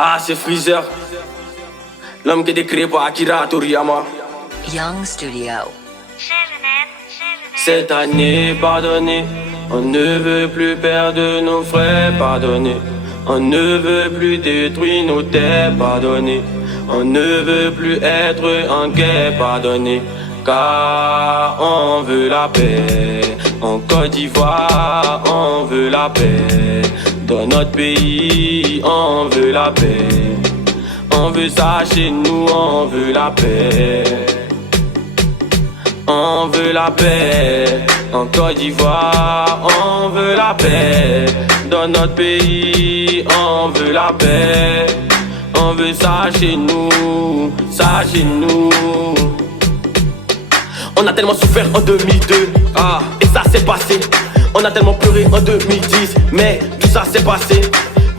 Ah, c'est Freezer, l'homme qui est décrit par Akira Toriyama. Young Studio. Cette année, pardonnez, on ne veut plus perdre nos frères, pardonnez. On ne veut plus détruire nos terres, pardonnez. On ne veut plus être en guerre, pardonnez. Car on veut la paix. En Côte d'Ivoire, on veut la paix. Dans notre pays, on veut la paix. On veut ça chez nous, on veut la paix. On veut la paix. En Côte d'Ivoire, on veut la paix. Dans notre pays, on veut la paix. On veut ça chez nous, ça chez nous. On a tellement souffert en 2002, et ça s'est passé. On a tellement pleuré en 2010, mais tout ça s'est passé.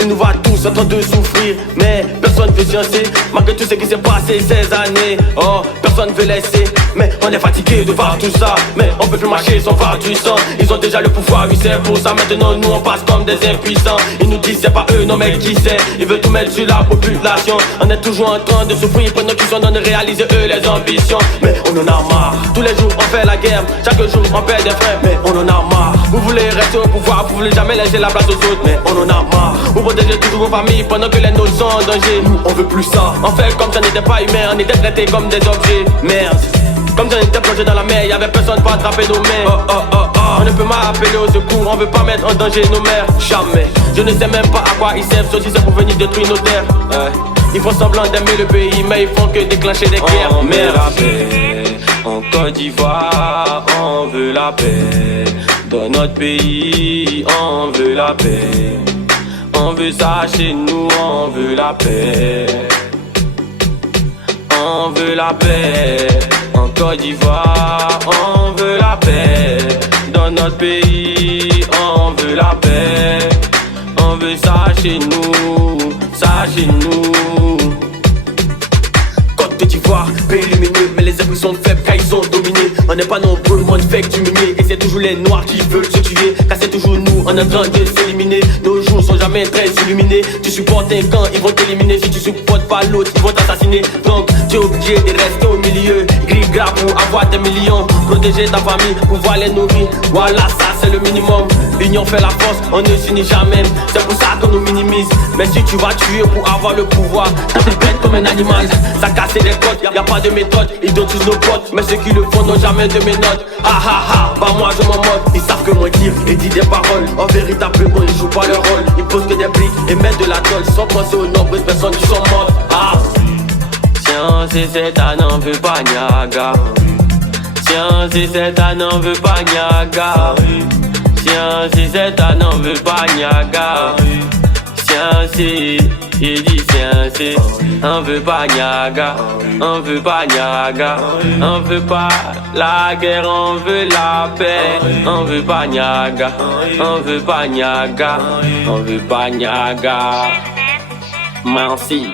Il nous va tous en train de souffrir, mais personne veut sciencer. Malgré tout ce qui s'est passé ces années, oh, personne veut laisser. Mais on est fatigué de voir tout ça, mais on peut plus marcher sans voir du sang. Ils ont déjà le pouvoir, oui c'est pour ça. Maintenant nous on passe comme des impuissants. Ils nous disent c'est pas eux, non mais qui c'est. Ils veulent tout mettre sur la population. On est toujours en train de souffrir pendant qu'ils sont en train de réaliser eux les ambitions. Mais on en a marre, tous les jours on fait la guerre. Chaque jour on perd des frères, mais on en a marre. Vous voulez rester au pouvoir, vous voulez jamais laisser la place aux autres, mais on en a marre. Vous protégez toujours vos familles pendant que les nôtres sont en danger. Nous on veut plus ça, on fait comme ça n'était pas humain. On était traités comme des objets, merde. Comme si on était plongé dans la mer, y'avait personne pour attraper nos mains. On ne peut pas appeler au secours, on veut pas mettre en danger nos mères. Jamais, je ne sais même pas à quoi ils servent, sauf si c'est pour venir détruire nos terres. Ils font semblant d'aimer le pays, mais ils font que déclencher des guerres. On veut la paix, en Côte d'Ivoire, on veut la paix. Dans notre pays, on veut la paix. On veut ça chez nous, on veut la paix. On veut la paix. En Côte d'Ivoire, on veut la paix. Dans notre pays, on veut la paix. On veut ça chez nous, ça chez nous. Côte d'Ivoire, pays lumineux, mais les esprits sont faibles car ils ont dominé. On n'est pas nombreux, le monde fait que du mimier. Et c'est toujours les noirs qui veulent se tuer, car c'est toujours nous, on est en train de s'éliminer. Nos jours sont jamais très illuminés. Tu supportes un camp, ils vont t'éliminer. Si tu supportes pas l'autre, ils vont t'assassiner. Donc tu es obligé de rester au milieu. Gris-gras pour avoir des millions. Protéger ta famille, pouvoir les nourrir. Voilà, ça c'est le minimum. L'union fait la force, on ne s'unit jamais. C'est pour ça qu'on nous minimise. Mais si tu vas tuer pour avoir le pouvoir, t'as des bêtes comme un animal. Ça casse des côtes, y'a pas de méthode. Ils donnent tous nos potes, mais ceux qui le font n'ont jamais de méthode. Bah moi je m'en moque. Ils savent que moi dire et dire des paroles. En véritablement ils jouent pas leur rôle. Ils posent que des briques et mettent de la tôle sans penser aux nombreuses personnes qui sont mortes. Science et cette année on veut pas Niaga. Science et cette année on veut pas Niaga. Science et cette année on veut pas Niaga. Science et il dit science, on veut pas Niaga, on veut pas Niaga, on veut pas la guerre, on veut la paix, on veut pas Niaga, on veut pas Niaga, on veut pas Niaga. Merci.